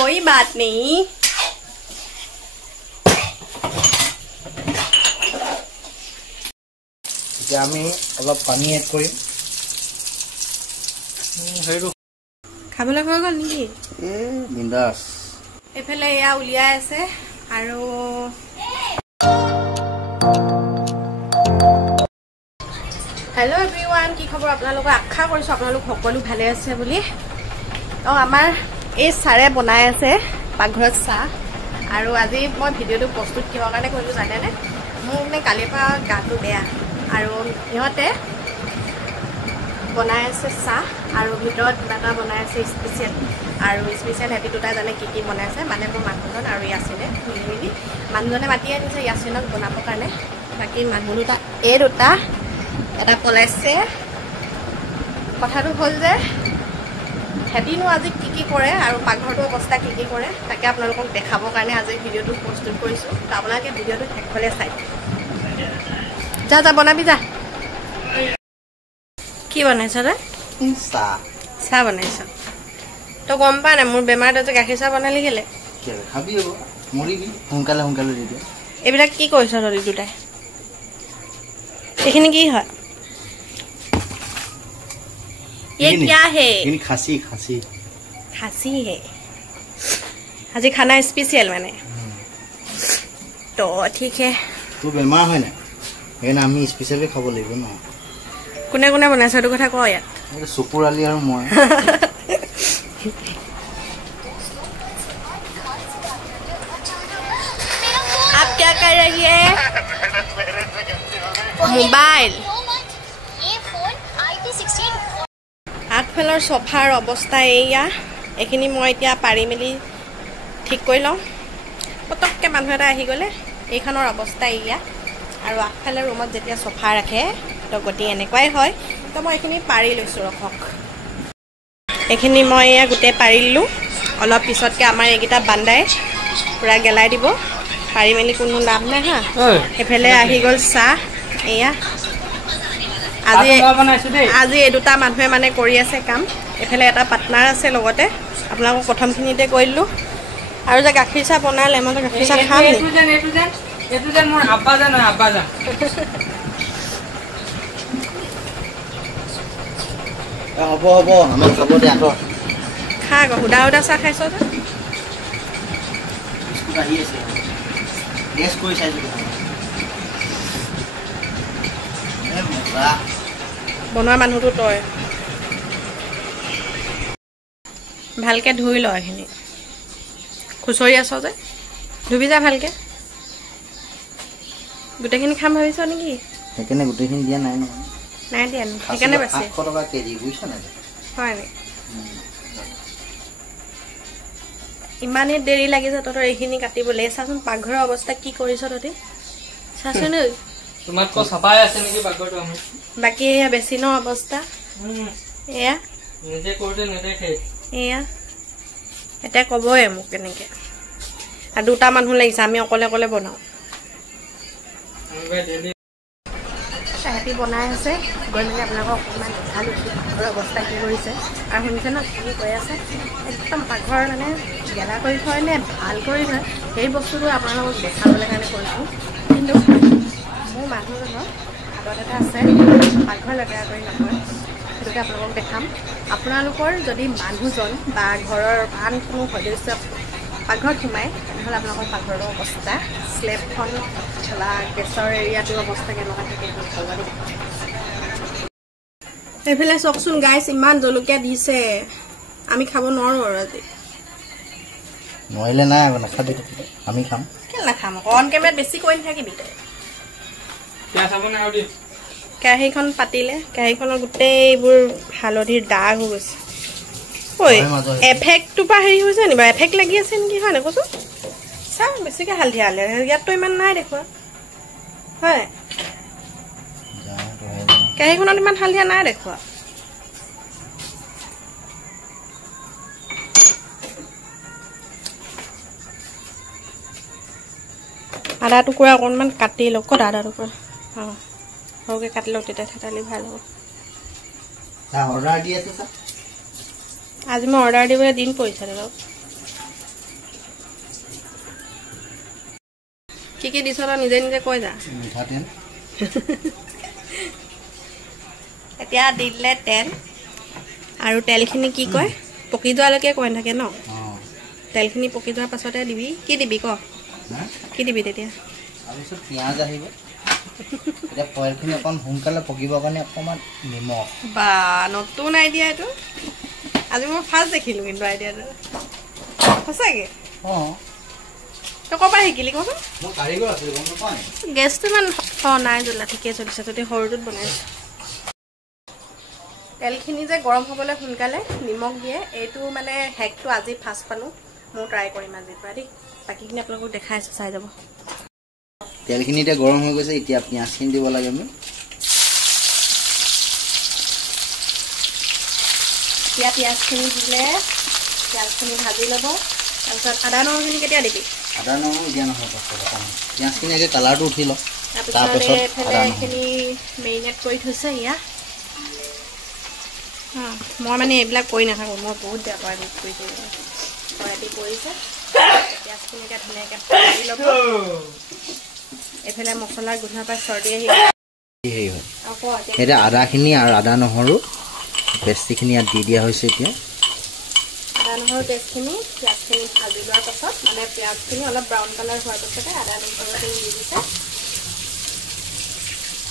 कोई बात नहीं। আমি অলপ পানী এড কৰিম খাবলৈ হৈ গ'ল নেকি বিন্দাস এফালে এয়া উলিয়াই আছে আৰু हेलो एवरीवन की खबर আপোনালোক আশা কৰিছো আপোনালোক সকলো ভালে আছে বুলি তো আমাৰ এই সাৰে বনাই আছে পাকঘৰত চাহ আৰু আজি মই ভিডিওটো প্ৰস্তুত কিহৰ কাৰণে কৰিলো জানে নে মোৰ মানে কালিৰ পৰা গাটো বেয়া আৰু ইহতে বনাই আছে চাহ আৰু ভিতৰত এটা বনাই আছে স্পেশাল আৰু স্পেশাল হেপি দুটা জানে কি বনাই আছে মানে মোৰ মানুহজন আৰু ইয়াসিনে মিলি মানুহজনে মাতি আনিছে ইয়াসিনক বনাবৰ কাৰণে বাকি মানুহ দুটা এই দুটা এটা পলাইছে কথাটো হল যে হেপিনো আজি কি কৰে আৰু পাকঘৰটো অৱস্থা কি কৰে তাকে আপোনালোকক দেখাবৰ কাৰণে আজি ভিডিওটো প্ৰস্তুত কৰিছো তো আপোনালোকে ভিডিওটো শেষলৈ চাই যা যা বনাবি যা কি বনাইছ ৰে চাহ বনাইছ তো গম পা না মোৰ বেমাৰ আছে গাখীৰ চাহ বনালি গেলে খাবি হ'ব মৰিবি সোনকালে সোনকালে দি দিয়া এইবিলাক কি কৰিছ তই দুটাই এইখিনি কি হয় ये क्या है इन खासी खासी खासी है आज खाना स्पेशल मैंने तो ठीक है तू बेमार है ना ये ना আমি স্পেশালি খাব লাগিব না কোনে কোনে বনাইছে তো কথা কয় ইয়াত এই সুপুৰ আলি আৰু মই आप क्या कर रही है मोबाइल আগফালৰ সোফাৰ অৱস্থা এয়া এখিনি মই এতিয়া পাৰি মেলি ঠিক কৰি লওঁ পতককে মানুহ এটা আহি গলে এইখনৰ অৱস্থা এয়া আৰু আগফালৰ ৰুমত যেতিয়া সোফা ৰাখে তো গতি এনেকুৱাই হয় তো মই এখিনি পাৰি লৈছো ৰখক এখিনি মই এয়া গুটে পাৰিলো অলপ পিছতকে আমাৰ এইগিটা বান্দাই পুৰা গেলাই দিব পাৰি মেলি কোনো লাভ নাই হা এফালে আহি গল চাহ এয়া আজি এই দুটা মানুহে মানে কৰি আছে কাম এফালে এটা পাৰ্টনাৰ আছে লগতে আপোনালোক প্ৰথমখিনিতে কৰিলো আৰু যে গাখীৰ চাহ বনালে মই গাখীৰ চাহ খাম এটো যেন মোৰ আব্বা জান হ'ব হ'ব আমি খাব দে আতৰ খা গো হুদা হুদা চাহ খাইছ যে বিস্কুট আহি আছে গেছ কৰি চাইছো বনোৱা মানুহটো তই ভালকে ধুই ল এখিনি খুচৰি আছ যে ধুবি যা ভালকে গোটেইখিনি খাম ভাবিছ নেকি সেইকাৰণে গোটেইখিনি দিয়া নাই নহয় নাই দিয়া সেইকাৰণে বেছি 800 টকা কেজি বুইছ না হয় নে ইমানে দেৰি লাগিছে তহঁতৰ এইখিনি কাটিবলৈ চাচোন পাকঘৰৰ অৱস্থা কি কৰিছ তহঁতি চাচোন তোমাক কো সফাই আছে নেকি পাকঘৰটো আমি বাকি বেছি ন অৱস্থা এয়া নিজে কৰিতে নেদেখে এয়া এটা কবই মোক কেনেকে আৰু দুটা মানুহ লাগিছে আমি অকলে অকলে বনাও হেপি বনাই আছে গৈ মেলি আপোনালোকক অকণমান দেখালোঁ পাকঘৰৰ অৱস্থা কি কৰিছে আৰু শুনিছে ন কি কৈ আছে একদম পাকঘৰ মানে গেলা কৰি থয় নে ভাল কৰি থয় সেই বস্তুটো আপোনালোকক দেখাবলৈ কাৰণে কৰিছোঁ কিন্তু মোৰ মানুহজনৰ হাতত এটা আছে পাকঘৰ লেতেৰা কৰি নথয় সেইটোকে আপোনালোকক দেখাম আপোনালোকৰ যদি মানুহজন বা ঘৰৰ আন কোনো সদস্য পাকঘৰত সোমায় তেনেহ'লে আপোনালোকৰ পাকঘৰৰ অৱস্থা স্লেবখন বা গেছৰ এৰিয়াটোৰ অৱস্থা কেনেকুৱা থাকে এইফালে চাওকচোন গাইছ ইমান জলকীয়া দিছে আমি খাব নোৱাৰোঁ আৰু আজি নোৱাৰিলে নাই আকৌ নাখাবি আমি খাম কেলে নাখাম আকৌ অন কেমেৰাত বেছি কৈ নাথাকিবি তই কেৰাহীখন পাতিলে কেৰাহীখনৰ গোটেই এইবোৰ হালধিৰ দাগ হৈ গৈছে ঐ এফেক্টটো পৰা হেৰি হৈছে নি বাৰু এফেক্ট লাগি আছে নেকি হয় নাই কচোন চা বেছিকৈ হালধীয়া হ'লে ইয়াততো ইমান নাই দেখুৱা হয় কেৰাহীখনত ইমান হালধীয়া নাই দেখুৱা আদা টুকুৰা অকণমান কাটি লওক ক'ত আদা টুকুৰা অঁ সৰুকৈ কাটি লওক তেতিয়া থেতালি ভাল হ'ব অৰ্ডাৰ দি আছে ছাৰ আজি মই অৰ্ডাৰ দিবলৈ দিন পৰিছে ধৰক কি দিছ তই নিজে নিজে কৈ যা মিঠাতেল এতিয়া দি দিলে তেল আৰু তেলখিনি কি কয় পকি যোৱালৈকে কৈ থাকে ন তেলখিনি পকি যোৱাৰ পাছতে দিবি কি দিবি ক কি দিবি তেতিয়া তাৰপিছত পিঁয়াজ আহিব এতিয়া পইলখিনি অকণ সোনকালে পকিবৰ কাৰণে অকণমান নিমখ বা নতুন আইডিয়া এইটো আজি মই ফাৰ্ষ্ট দেখিলোঁ কিন্তু আইডিয়াটো সঁচাকৈ অঁ তই ক'ৰ পৰা শিকিলি কচোন মোৰ কাৰিকৰ আছিলে গম নাপাওঁ গেছটো ইমান নাই জ্বলা ঠিকেই চলিছে যদি সৰুটোত বনাইছোঁ তেলখিনি যে গৰম হ'বলৈ সোনকালে নিমখ দিয়ে এইটো মানে হেকটো আজি ফাৰ্ষ্ট পালোঁ মই ট্ৰাই কৰিম আজিৰ পৰা দেই বাকীখিনি আপোনালোকক দেখাই আছোঁ চাই যাব তেলখিনি এতিয়া গৰম হৈ গৈছে এতিয়া পিঁয়াজখিনি দিব লাগে আমি এতিয়া পিঁয়াজখিনি দিলে পিঁয়াজখিনি ভাজি ল'ব তাৰপিছত আদা নহৰুখিনি কেতিয়া দিবি আদা নহৰু দিয়া নহয় পিঁয়াজখিনি এতিয়া কালাৰটো উঠি লওক তাৰপিছত এইফালে এইখিনি মেৰিনেট কৰি থৈছে ইয়া মই মানে এইবিলাক কৰি নাথাকোঁ মই বহুত বেয়া পাওঁ মিক্স কৰি থৈ ৰাতি কৰিছে পিঁয়াজখিনি এতিয়া ধুনীয়াকৈ ভাজি ল'ব এইফালে মছলাৰ গোন্ধৰ পৰা চৰ্দি আহি হেৰি হয় এতিয়া আদাখিনি আৰু আদা নহৰু পেষ্টখিনি ইয়াত দি দিয়া হৈছে এতিয়া আদা নহৰু পেষ্টখিনি পিঁয়াজখিনি ভাজি লোৱাৰ পাছত মানে পিঁয়াজখিনি অলপ ব্ৰাউন কালাৰ হোৱাৰ পাছতে আদা নহৰুখিনি দি দিছে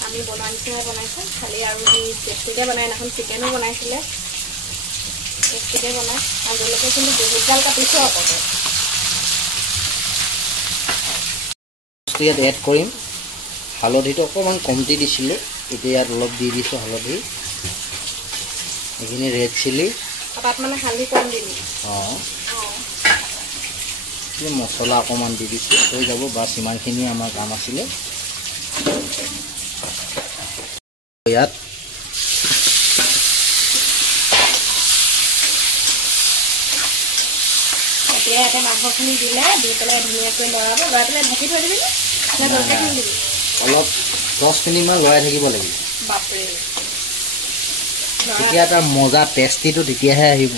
আমি বনোৱা নিচিনাই বনাইছোঁ খালি আৰু সি টেষ্টিকৈ বনাই এখন চিকেনো বনাইছিলে টেষ্টিকৈ বনাই আৰু জলকীয়া কিন্তু বহুত জাল কাটিছোঁ আকৌ ইয়াত এড কৰিম হালধিটো অকণমান কমটি দিছিলোঁ এতিয়া ইয়াত অলপ দি দিছোঁ হালধি এইখিনি ৰেড চিলি তাত মানে হালধি কম দিলি অঁ মছলা অকণমান দি দিছোঁ হৈ যাব বাছ ইমানখিনি আমাৰ কাম আছিলে ইয়াত এতিয়া ইয়াতে মাংসখিনি দিলে দি পেলাই ধুনীয়াকৈ লৰাই পেলাই ঢাকি থৈ দিবি নে জলকীয়াখিনি দিবি অলপ 10 মিনিটমান লৰাই থাকিব লাগিব বাপৰে তেতিয়া তাৰ মজা টেষ্টিটো তেতিয়াহে আহিব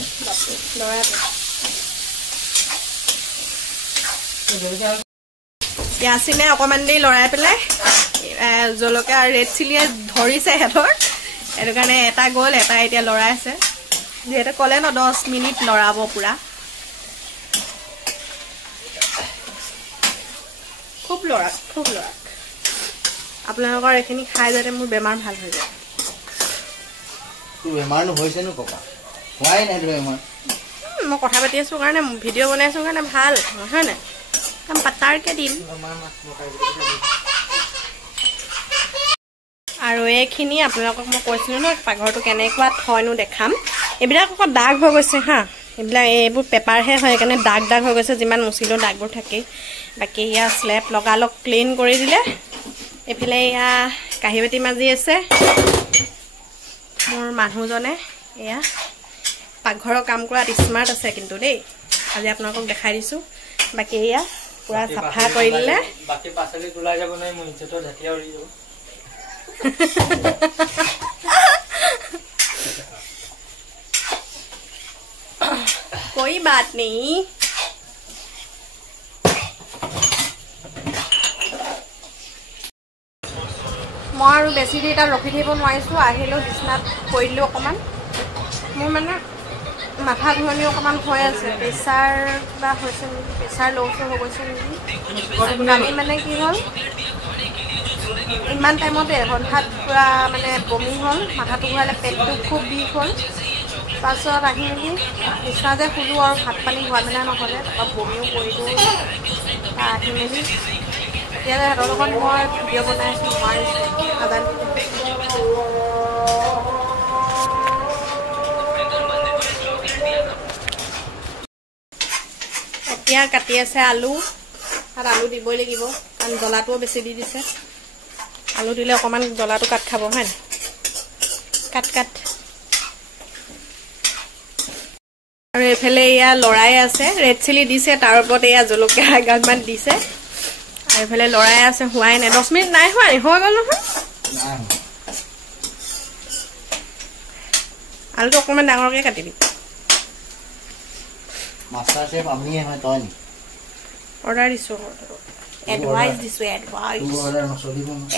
পিঁয়াজখিনি অকণমান দেৰি লৰাই পেলাই জলকীয়া ৰেড চিলিয়ে ধৰিছে সিহঁতৰ সেইটো কাৰণে এটা গ'ল এটা এতিয়া লৰাই আছে যিহেতু ক'লে ন 10 মিনিট লৰাব পূৰা খুব লৰাক আপোনালোকৰ এইখিনি খাই যাতে মোৰ বেমাৰ ভাল হৈ যায় বেমাৰনো হৈছেনো ককা হোৱাই নাই বেমাৰ মই কথা পাতি আছোঁ কাৰণে ভিডিঅ' বনাইছোঁ কাৰণে ভাল নহয় নাই পাতাৰকৈ দিম আৰু এইখিনি আপোনালোকক মই কৈছিলোঁ ন পাকঘৰটো কেনেকুৱা থয়নো দেখাম এইবিলাক আকৌ দাগ হৈ গৈছে হা এইবোৰ পেপাৰহে হয় সেইকাৰণে দাগ হৈ গৈছে যিমান মুচিলেও দাগবোৰ থাকেই বাকী ইয়াৰ স্লেব লগালগ ক্লিন কৰি দিলে এইফালে এয়া কাঁহী বাতি মাজি আছে মোৰ মানুহজনে এয়া পাকঘৰৰ কাম কৰাত স্মাৰ্ট আছে কিন্তু দেই আজি আপোনালোকক দেখাই দিছোঁ বাকী এয়া পুৰা চাফা কৰি দিলে বাকী পাচলি ওলাই যাব নাই মোৰ ইজ্জতৰ ঢাকিয়া উৰি যাব कोई बात नहीं মই আৰু বেছি দেৰি তাত ৰখি থাকিব নোৱাৰিছোঁ আহিলোঁ বিচনাত পৰি দিলোঁ অকণমান মোৰ মানে মাথা ঘূৰণি অকণমান হৈ আছে প্ৰেছাৰ কিবা হৈছে নেকি প্ৰেছাৰ ল' হৈ গৈছে নেকি কালি মানে কি হ'ল ইমান টাইমতে হঠাৎ পূৰা মানে বমি হ'ল মাথাটো ঘূৰালে পেটটো খুব বিষ হ'ল তাৰপিছত আহি মেলি বিচনাতে শুলোঁ আৰু ভাত পানী খোৱা মেলা নহ'লে তাৰপৰা বমিও কৰিলোঁ আহি মেলি এতিয়া সিহঁতৰ লগত মই ভিডিঅ' বনাই আছোঁ নোৱাৰিছোঁ নাজানো এতিয়া কাটি আছে আলু তাত আলু দিবই লাগিব কাৰণ জ্বলাটোও বেছি দি দিছে আলু দিলে অকণমান জ্বলাটো কাট খাব হয় নাই কাট আৰু এইফালে এয়া লৰাই আছে ৰেড চিলি দিছে তাৰ ওপৰত এয়া জলকীয়া এগালমান দিছে আৰু এইফালে লৰাই আছে হোৱাই নাই 10 মিনিট নাই হোৱা হৈ গ'ল নহয় আলুটো অকণমান ডাঙৰকৈ কাটিবি মাষ্টাৰ চেফ আমিয়ে হয় তই অৰ্ডাৰ দিছোঁ এডভাইস দিছো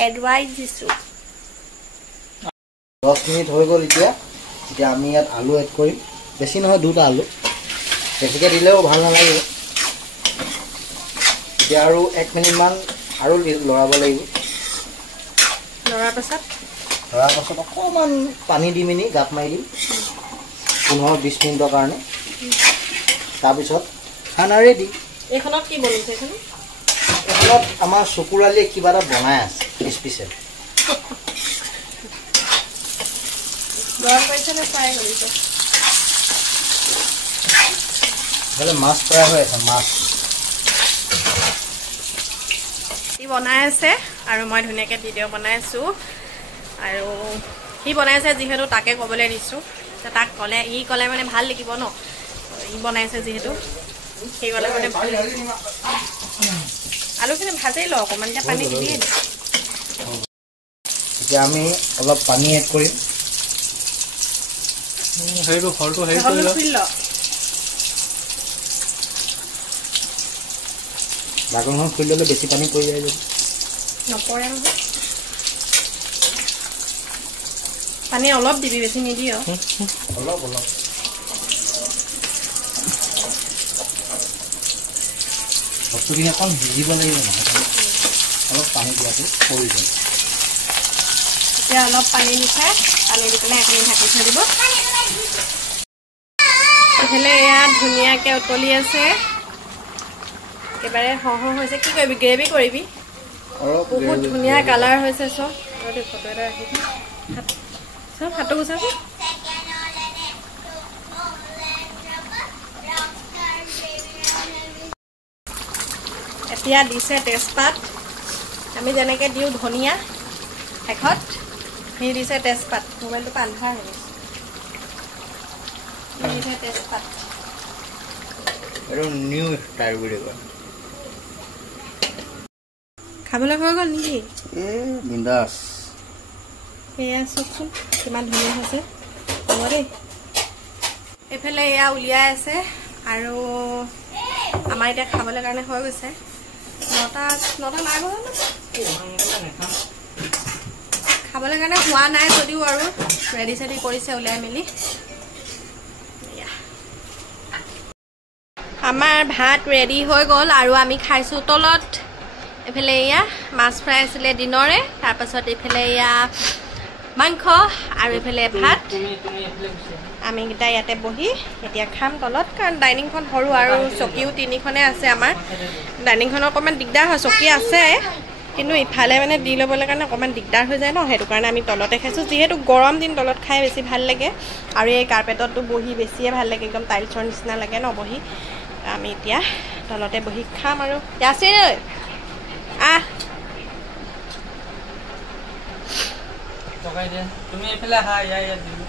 এডভাইস দিছো 10 মিনিট হৈ গ'ল এতিয়া এতিয়া আমি ইয়াত আলু এড কৰিম বেছি নহয় দুটা আলু বেছিকৈ দিলেও ভাল নালাগে এতিয়া আৰু 1 মিনিট মান আৰু লৰাব লাগিব লৰাৰ পাছত অকণমান পানী দি মিনি গাপ মাৰি দিম 15-20 মিনিটৰ কাৰণে তাৰপিছত খানা ৰেডি এইখনত কি বনিছে এইখনত আমাৰ চকুৰালীয়ে কিবা এটা বনাই আছে স্পেচিয়েল গৰম কৰিছে নে ফ্ৰাই কৰিছে হ'লে মাছ ফ্ৰাই হৈ আছে মাছ ই বনাই আছে আৰু মই ধুনীয়াকৈ ভিডিঅ' বনাই আছোঁ আৰু সি বনাইছে যিহেতু তাকে ক'বলৈ দিছোঁ তাক ক'লে ই ক'লে মানে ভাল লাগিব ন ই বনাইছে যিহেতু সেই ক'লে মানে ভাল লাগিব আলুখিনি ভাজেই লওঁ অকণমান এতিয়া পানী দিয়ে এতিয়া আমি অলপ পানী এড কৰিম হেৰিটো হলটো হেৰি কৰি ল বাগনখন খুলি ল'লে বেছি পানী পৰি যায় যদি নপৰে নহয় পানী অলপ দিবি বেছি নিদিয় অলপ বস্তুখিনি অকণ ভিজিব লাগিব নহয় অলপ পানী দিয়াটো প্ৰয়োজন এতিয়া অলপ পানী মিঠাই পানী দি পেলাই এইখিনি ঢাকি থৈ দিব এইফালে এয়া ধুনীয়াকৈ উতলি আছে একেবাৰে হহ হৈছে কি কৰিবি গ্ৰেভি কৰিবি বহুত ধুনীয়া কালাৰ হৈছে চব ফটো এটা ৰাখি চব হাতটো গুচাবি এতিয়া দিছে তেজপাত আমি যেনেকৈ দিওঁ ধনিয়া শেষত সি দিছে তেজপাত মোবাইলটো পৰা আন্ধাৰ হৈ গৈছে দিছে তেজপাত এইটো নিউ ষ্টাইল বুলি কয় খাবলৈ হৈ গ'ল নেকি বিন্দাছ এয়া চাওকচোন কিমান ধুনীয়া হৈছে হ'ব দেই এইফালে এয়া উলিয়াই আছে আৰু আমাৰ এতিয়া খাবলৈ কাৰণে হৈ গৈছে 9টা নাই খাবলৈ কাৰণে হোৱা নাই যদিও আৰু ৰেডি চেডি কৰিছে উলিয়াই মেলি আমাৰ ভাত ৰেডি হৈ গ'ল আৰু আমি খাইছোঁ তলত এইফালে এয়া মাছ ফ্ৰাই আছিলে দিনৰে তাৰপাছত এইফালে এয়া মাংস আৰু এইফালে ভাত আমি কেইটা ইয়াতে বহি এতিয়া খাম তলত কাৰণ ডাইনিংখন সৰু আৰু চকীও 3খনে আছে আমাৰ ডাইনিংখনৰ অকণমান দিগদাৰ হয় চকী আছে কিন্তু ইফালে মানে দি ল'বলৈ কাৰণে অকণমান দিগদাৰ হৈ যায় ন সেইটো কাৰণে আমি তলতে খাইছোঁ যিহেতু গৰম দিন তলত খাই বেছি ভাল লাগে আৰু এই কাৰ্পেটতো বহি বেছিয়ে ভাল লাগে একদম টাইলছৰ নিচিনা লাগে ন বহি আমি এতিয়া তলতে বহি খাম আৰু ইয়াচিন আহ তুমি এইফালে আহা ইয়াত দিবি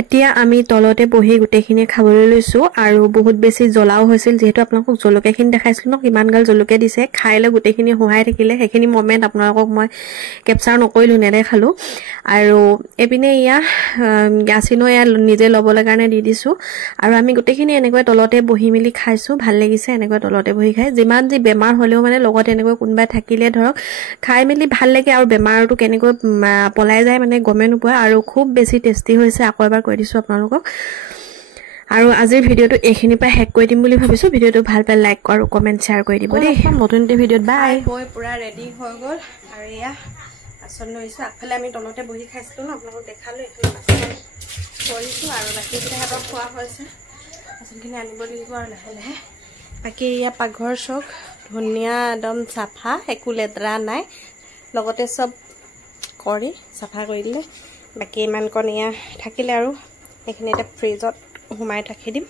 এতিয়া আমি তলতে বহি গোটেইখিনি খাবলৈ লৈছোঁ আৰু বহুত বেছি জ্বলাও হৈছিল যিহেতু আপোনালোকক জলকীয়াখিনি দেখাইছিলোঁ ন কিমান গাল জলকীয়া দিছে খাই লৈ গোটেইখিনি হোহাই থাকিলে সেইখিনি মমেণ্ট আপোনালোকক মই কেপচাৰ নকৰিলোঁ নেদেখালোঁ আৰু এইপিনে এয়া গাছিনো এয়া নিজে ল'বলৈ কাৰণে দি দিছোঁ আৰু আমি গোটেইখিনি এনেকৈ তলতে বহি মেলি খাইছোঁ ভাল লাগিছে এনেকৈ তলতে বহি খাই যিমান যি বেমাৰ হ'লেও মানে লগত এনেকৈ কোনোবাই থাকিলে ধৰক খাই মেলি ভাল লাগে আৰু বেমাৰটো কেনেকৈ পলাই যায় মানে গমে নোপোৱা আৰু খুব বেছি টেষ্টি হৈছে আকৌ এবাৰ কৈ দিছোঁ আপোনালোকক আৰু আজিৰ ভিডিঅ'টো এইখিনিৰ পৰা শেষ কৰি দিম বুলি ভাবিছোঁ ভিডিঅ'টো ভাল পাই লাইক আৰু কমেণ্ট শ্বেয়াৰ কৰি দিব দেই নতুন এটা ভিডিঅ'ত বাই গৈ পূৰা ৰেডি হৈ গ'ল আৰু এয়া বাচন লৈছোঁ আগফালে আমি তলতে বহি খাইছিলোঁ ন আপোনালোকক দেখালোঁ এইফালে বাচন কৰিছোঁ আৰু বাকীকেইটা সিহঁতক খোৱা হৈছে বাচনখিনি আনিব লাগিব আৰু লাহে লাহে বাকী এয়া পাকঘৰ চক ধুনীয়া একদম চাফা একো লেতেৰা নাই লগতে চব কৰি চাফা কৰি দিলে বাকী ইমানকণ এয়া থাকিলে আৰু এইখিনি এতিয়া ফ্ৰিজত সোমাই ৰাখি দিম